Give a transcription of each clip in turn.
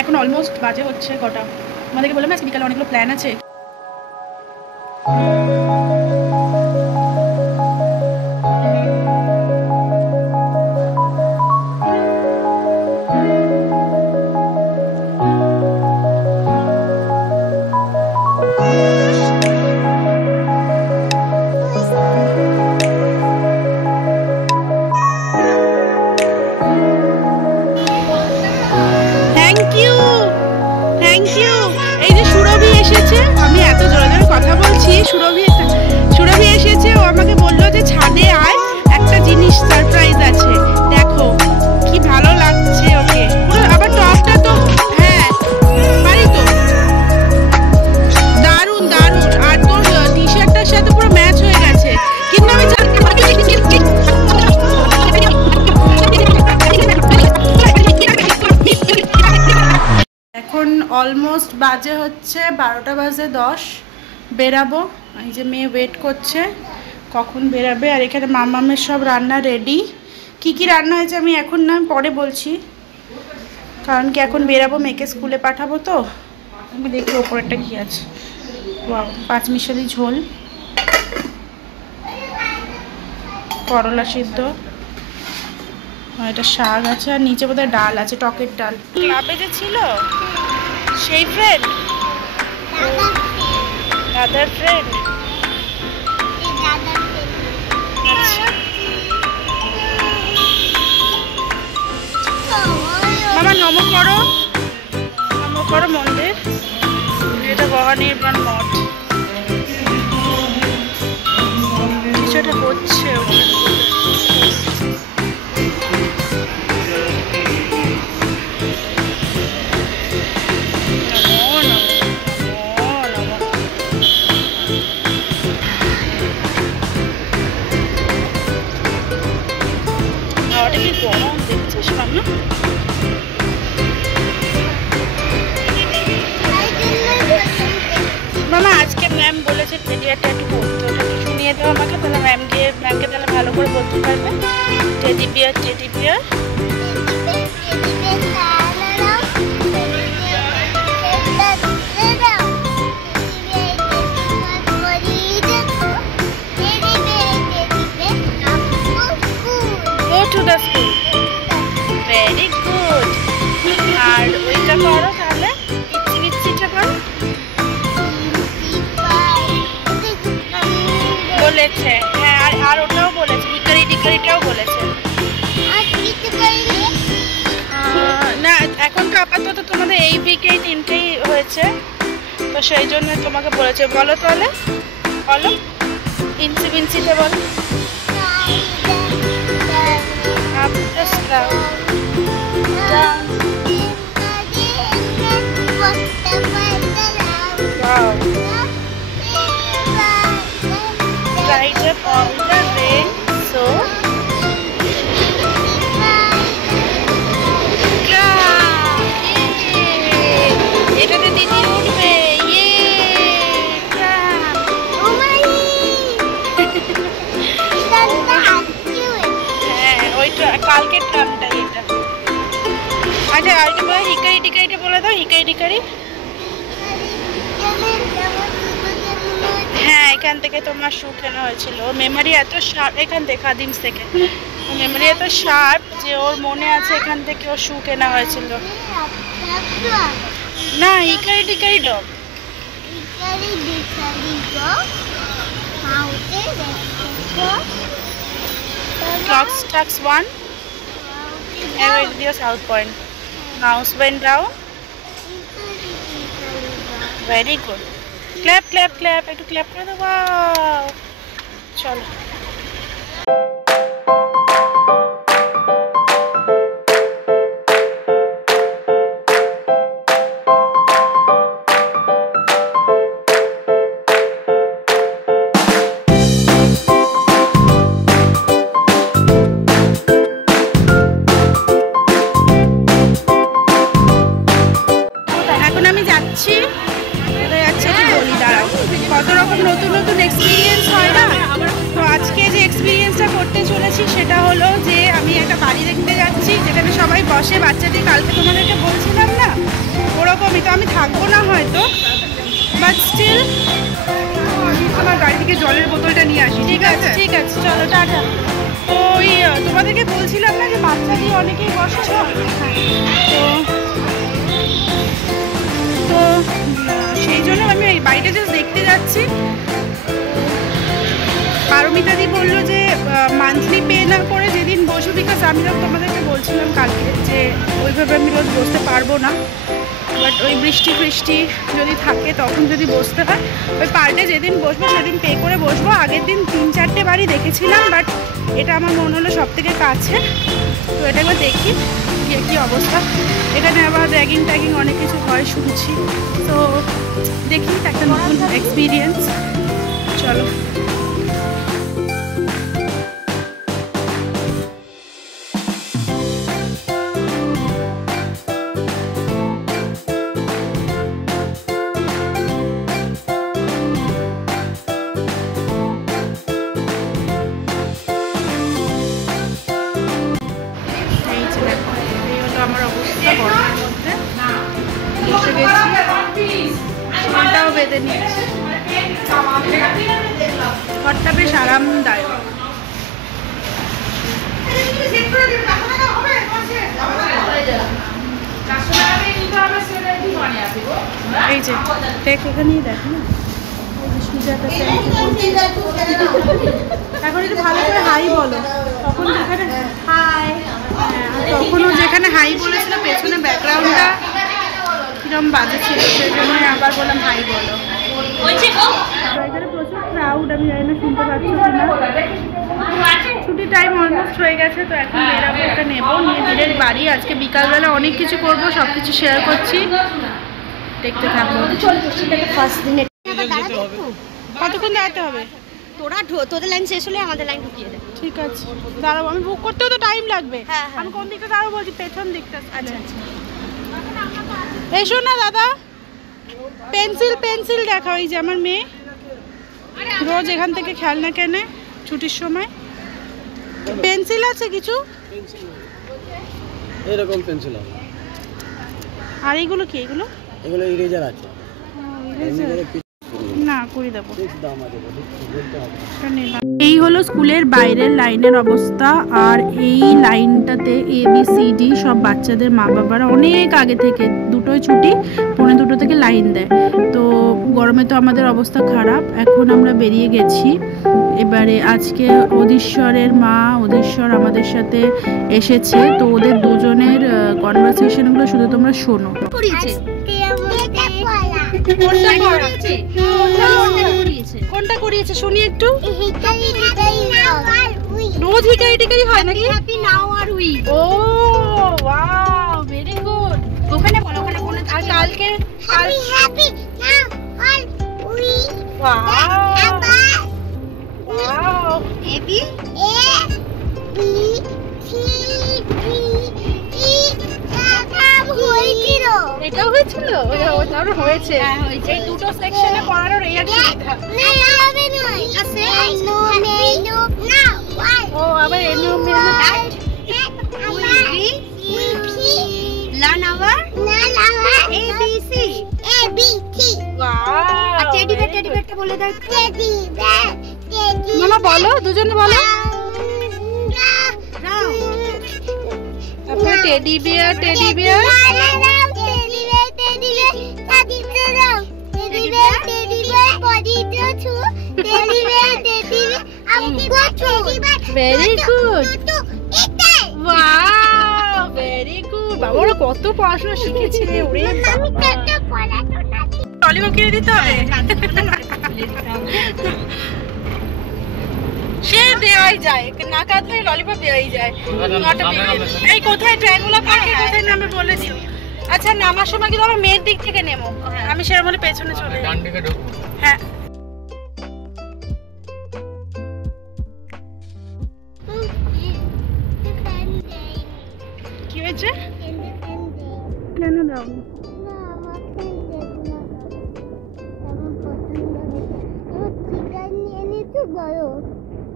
এখন অলমোস্ট বাজে হচ্ছে কটা, আমাদেরকে বললাম আজকে বিকালে অনেকগুলো প্ল্যান আছে। সুরভি এসেছে, ও আমাকে বললো যে ছাদে আয়, একটা জিনিস সারপ্রাইজ আছে, দেখো কি ভালো লাগছে ওকে। পুরো আবার টপটা তো হ্যাঁ পারি তো, দারুণ দারুণ, আর তোর টি শার্টটার সাথে পুরো ম্যাচ হয়ে গেছে। কিন্তু আমি এখন অলমোস্ট বাজে হচ্ছে 12টা বাজে 10, বেরাবো। এই যে মেয়ে ওয়েট করছে কখন বেরাবে। আর এখানে মামামের সব রান্না রেডি। কি কি রান্না হয়েছে আমি এখন না পরে বলছি, কারণ কি এখন বেরাবো, মেয়েকে স্কুলে পাঠাবো। তো আমি দেখি ওপরেরটা কি আছে। পাঁচমিশালি ঝোল, করলা সিদ্ধ, এটা শাক আছে, আর নিচে বোধহয় ডাল আছে, টকের ডাল। ক্লাবে যে ছিল সেই ফ্রেন্ড, দাদার ফ্রেন্ড। মামা নম করো, নম করো মন্দির। এটা বহানির্বাণ মঠ, কিছুটা হচ্ছে ওখানে। গরম দেখছিস মামা? মামা আজকে ম্যাম বলেছে টেডিয়ারটা একটু পড়তে, ওটা একটু শুনিয়ে দেবো আমাকে, তাহলে ম্যামকে তাহলে ভালো করে বলতে পারবে। Teddy bear, teddy beer. To the school. Very good. আর ওইটা করো তাহলে, ইচ্ছিটা করো। বলেছে হ্যাঁ, আর ওটাও বলেছে, হিকারিটাও বলেছে। না এখন তো আপাতত তোমাদের এই উইকেই 3টেই হয়েছে, তো সেই জন্য তোমাকে বলেছে। বলো তাহলে, বলো ইঞ্চিটা বলো। Up the slope, down. Wow. Ride up on the rain, so এটাতে দিদি উঠবে। কালকের ট্রামটা এটা। আচ্ছা আরেকটা বলে, হিকারিটা বলে দাও, হিকারি। হ্যাঁ এখান থেকে তোমার শু কেনা হয়েছিল। ওর মেমোরি এত শার্প, এখান থেকে খাদিমস থেকে ওর মেমোরি এত শার্প যে ওর মনে আছে এখান থেকে ওর শু কেনা হয়েছিল। না Hikari dog. Trucks 1 and with the South Point. Mouse went down. Very good. Clap. একটু clap করে দাও। Wow. চলো। কত রকম নতুন এক্সপিরিয়েন্স হয় না। তো আজকে যে এক্সপিরিয়েন্সটা করতে চলেছি সেটা হলো যে আমি একটা বাড়ি দেখতে যাচ্ছি, যেখানে সবাই বসে বাচ্চাদের। কালকে তোমাদেরকে বলছিলাম না আমি থাকবো না হয়তো, বাট স্টিল আমার গাড়ি থেকে জলের বোতলটা নিয়ে আসি। ঠিক আছে ঠিক আছে, চলো টাটা। তো ওই তোমাদেরকে বলছিলাম না যে বাচ্চা দিয়ে অনেকেই কষ্ট, তো তো সেই জন্য আমি এই বাড়িটা জাস্ট দেখতে যাচ্ছি। পারমিতাদি বললো যে মান্থলি পে না করে যেদিন বসবো, বিকজ আমি তো তোমাদেরকে বলছিলাম কালকে যে ওইভাবে আমি রোজ বসতে পারবো না, বাট ওই বৃষ্টি ফৃষ্টি যদি থাকে তখন যদি বসতে হয়, ওই পার ডে যেদিন বসবো সেদিন পে করে বসবো। আগের দিন 3-4টে বাড়ি দেখেছিলাম, বাট এটা আমার মনে হলো সব থেকে কাছে, তো এটা একবার দেখি কী অবস্থা। এখানে আবার র্যাগিং ট্যাগিং অনেক কিছু হয় শুনছি, তো দেখি একটা নতুন এক্সপিরিয়েন্স। চলো আমার অবস্থা গরমের মধ্যে বসে গেছি, ফোনটাও বেঁধে নিয়েছি। ঘরটা বেশ আরামদায়ক। এই যে দেখ, এখানেই দেখ না, এখন একটু ভালো করে হাই বলো। তখন যেখানে হাই, তখনও যেখানে হাই বলেছিল পেছনে ব্যাকগ্রাউন্ডটা কিরম বাজে ছিল, সেই জন্য আবার বললাম হাই বলো। এখানে প্রচুর ক্রাউড, আমি জানি না শুনতে পাচ্ছি কিনা। ছুটির টাইম অলমোস্ট হয়ে গেছে, তো এখন বেরাবো, একটা নেবো, নিয়ে ডিরেক্ট বাড়ি। আজকে বিকালবেলা অনেক কিছু করবো, সব কিছু শেয়ার করছি, দেখতে থাকবো। কতক্ষণ দাঁড়াতে হবে? তোদের লাইন শেষ হলে আমাদের লাইন ঢুকিয়ে দেয়। ঠিক আছে, দাঁড়াবো, আমি বুক করতেও তো টাইম লাগবে। হ্যাঁ, আমি কোন দিকটা দাঁড়াবো বলছি? পেছন দিকটা। আচ্ছা আচ্ছা, এসো না দাদা, পেন্সিল পেন্সিল দেখা। ওই যে আমার মেয়ে রোজ এখান থেকে খেলনা কেনে ছুটির সময়। পেন্সিল আছে কিছু? এরকম পেন্সিল আছে। আর এইগুলো কি? এগুলো ইরেজার আছে না, করে দেবো। এই হলো স্কুলের বাইরের লাইনের অবস্থা, আর এই লাইনটাতে ABCD সব বাচ্চাদের মা বাবারা অনেক আগে থেকে, দুটোই ছুটি 2:45 থেকে লাইন দেয়। তো গরমে তো আমাদের অবস্থা খারাপ। এখন আমরা বেরিয়ে গেছি। এবারে আজকে অধীশ্বরের মা, অধীশ্বর আমাদের সাথে এসেছে, তো ওদের দুজনের কনভারসেশনগুলো শুধু তোমরা শোনো। কোনটা করিয়েছে শুনি একটু। রোজ হিকারি টিকারি হয় নাকি? Happy now are we. Oh wow, very good. ওখানে বলো, ওখানে কোন? আর কালকে happy now are we. Wow wow. Happy A B C D E এটাও হয়েছিল? ওটাও হয়েছে। এই দুটো সেকশনে পড়ানোর এই একটা সুবিধা। ও আবার এনো মেনো that learn our ABC wow. Teddy বেয়ারটা বলে দাও। টেডি বেয়ার, মামা বলো, দুজনে বলো। তারপরে teddy bear, teddy bear, very good, wow very good. বাবা ওরা কত পড়াশোনা শিখেছে। ওরে ললিপপ কিনে দিতে হবে, সে দেওয়াই যায়, না কাঁদলে ললিপপ দেওয়াই যায়। এই কোথায় ট্রায়াঙ্গুলার পার্কে কোথায় নামে বলেছি। আচ্ছা নামার সময় কিন্তু আমার মেয়ের দিক থেকে নেবো, আমি সেরকম বলে পেছনে চলে যাই। হ্যাঁ কি হয়েছে? কেন দাও?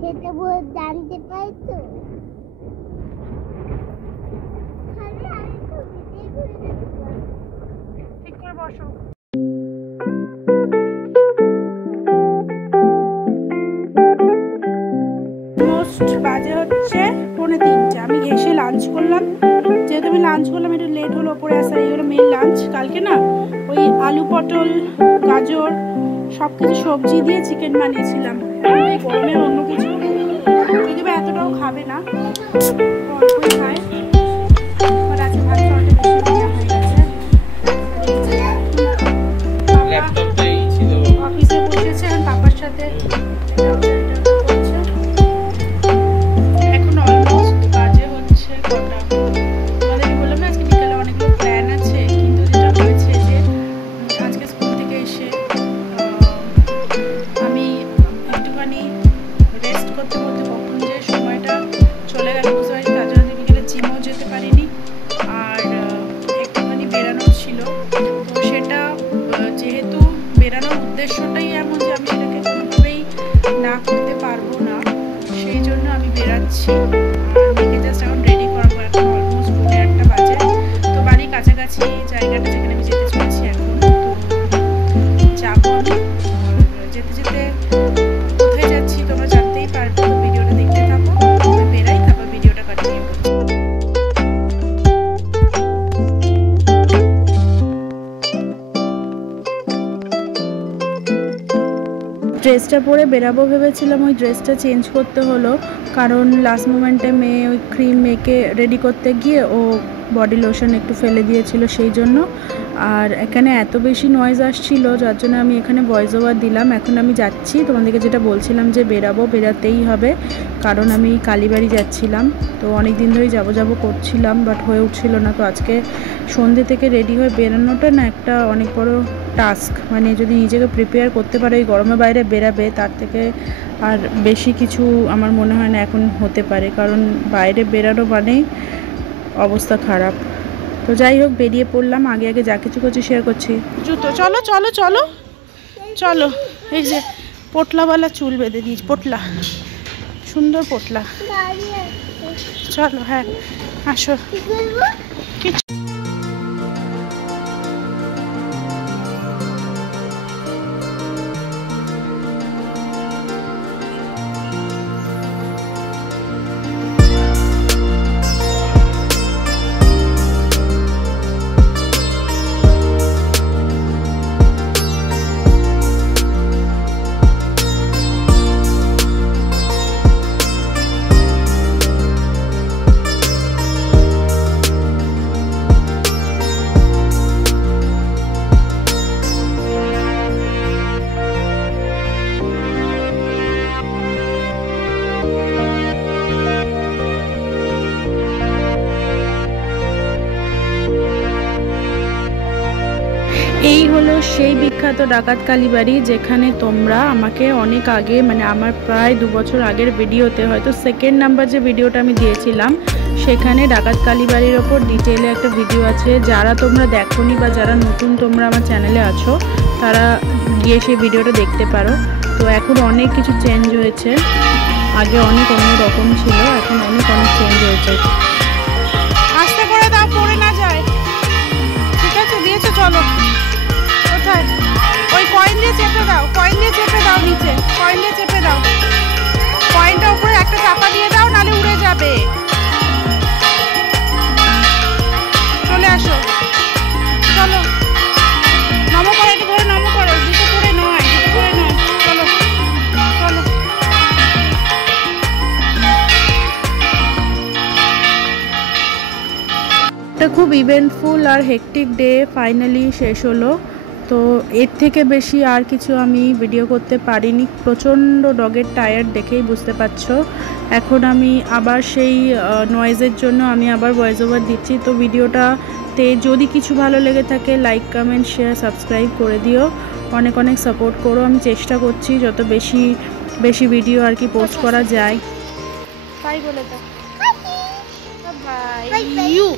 সেটা জানতে পারছো? ঠিক করে বসো। বাজে হচ্ছে 2:45। আমি এসে লাঞ্চ করলাম, যেহেতু আমি লাঞ্চ করলাম একটু লেট হলো ওপরে আসা, এই হলো মেন লাঞ্চ। কালকে না ওই আলু পটল গাজর সব কিছু সবজি দিয়ে চিকেন বানিয়েছিলাম। এই গরমে অন্য কিছু যদি বা এতটাও খাবে না, অল্পই খায়। আজকে ভাত খাওয়াটা বেশি মজা হয়ে গেছে। অফিসে বসেছে আর পাপার সাথে উদ্দেশ্যটাই এমন যে আমি সেটাকে কোনোভাবেই না করতে পারবো না, সেই জন্য আমি বেরাচ্ছি। আর মেয়েকে জাস্ট এখন রেডি করাবো। এখন অলমোস্ট 1:30 বাজে। তো বাড়ির কাছাকাছি জায়গাটা যেখানে আমি যেতে চলেছি এখন, তো যাবো আমি। যেতে যেতে কোথায় যাচ্ছি তোমরা জানতেই পারবে, তো ভিডিওটা দেখতে থাকো। আমি বেরাই, তারপর ভিডিওটা কন্টিনিউ করছি। ড্রেসটা পরে বেরাবো ভেবেছিলাম, ওই ড্রেসটা চেঞ্জ করতে হলো কারণ লাস্ট মোমেন্টে মেয়ে ওই ক্রিম মেখে রেডি করতে গিয়ে ও বডি লোশন একটু ফেলে দিয়েছিল, সেই জন্য। আর এখানে এত বেশি নয়েজ আসছিল যার জন্য আমি এখানে ভয়েস ওভার দিলাম। এখন আমি যাচ্ছি, তোমাদেরকে যেটা বলছিলাম যে বেরাতেই হবে কারণ আমি কালীবাড়ি যাচ্ছিলাম। তো অনেক দিন ধরেই যাবো করছিলাম, বাট হয়ে উঠছিল না। তো আজকে সন্ধ্যে থেকে রেডি হয়ে বেরানোটা না একটা অনেক বড় টাস্ক। মানে যদি নিজেকে প্রিপেয়ার করতে পারে এই গরমের বাইরে বেরাবে, তার থেকে আর বেশি কিছু আমার মনে হয় না এখন হতে পারে, কারণ বাইরে বেরানো মানেই অবস্থা খারাপ। তো যাই হোক, বেরিয়ে পড়লাম। আগে যা কিছু করছি শেয়ার করছি। জুতো চলো চলো চলো চলো। এই যে পোটলাওয়ালা চুল বেঁধে দিয়েছি, পোটলা, সুন্দর পোটলা। চলো, হ্যাঁ আসো। এই হলো সেই বিখ্যাত ডাকাত কালীবাড়ি, যেখানে তোমরা আমাকে অনেক আগে, মানে আমার প্রায় 2 বছর আগের ভিডিওতে, হয়তো 2nd নাম্বার যে ভিডিওটা আমি দিয়েছিলাম, সেখানে ডাকাত কালীবাড়ির ওপর ডিটেলে একটা ভিডিও আছে। যারা তোমরা দেখোনি বা যারা নতুন তোমরা আমার চ্যানেলে আছো, তারা গিয়ে সেই ভিডিওটা দেখতে পারো। তো এখন অনেক কিছু চেঞ্জ হয়েছে, আগে অনেক অন্য রকম ছিল, এখন অনেক চেঞ্জ হয়েছে। আস্তে করে দাও, পড়ে না যায়। ঠিক আছে, দিয়েছো, চলো। কোথায়? ওই কয়েন দিয়ে চেপে দাও, নিচে কয়েন দিয়ে চেপে দাও। কয়েনটা উপরে একটা চাপা দিয়ে দাও, নালে উড়ে যাবে। চলে আসো, চলো। নমো করে, একটু ধরে নমো করো। দুটো করে নয়, চলো চলো। এটা খুব ইভেন্টফুল আর হেকটিক ডে ফাইনালি শেষ হলো। তো এর থেকে বেশি আর কিছু আমি ভিডিও করতে পারিনি, প্রচণ্ড ডগের টায়ার্ড দেখেই বুঝতে পারছো। এখন আমি আবার সেই নয়েজের জন্য আমি আবার ভয়েস ওভার দিচ্ছি। তো ভিডিওটাতে যদি কিছু ভালো লেগে থাকে, লাইক কমেন্ট শেয়ার সাবস্ক্রাইব করে দিও, অনেক সাপোর্ট করো। আমি চেষ্টা করছি যত বেশি ভিডিও আর কি পোস্ট করা যায়। বাই বলে দাও, বাই ইউ।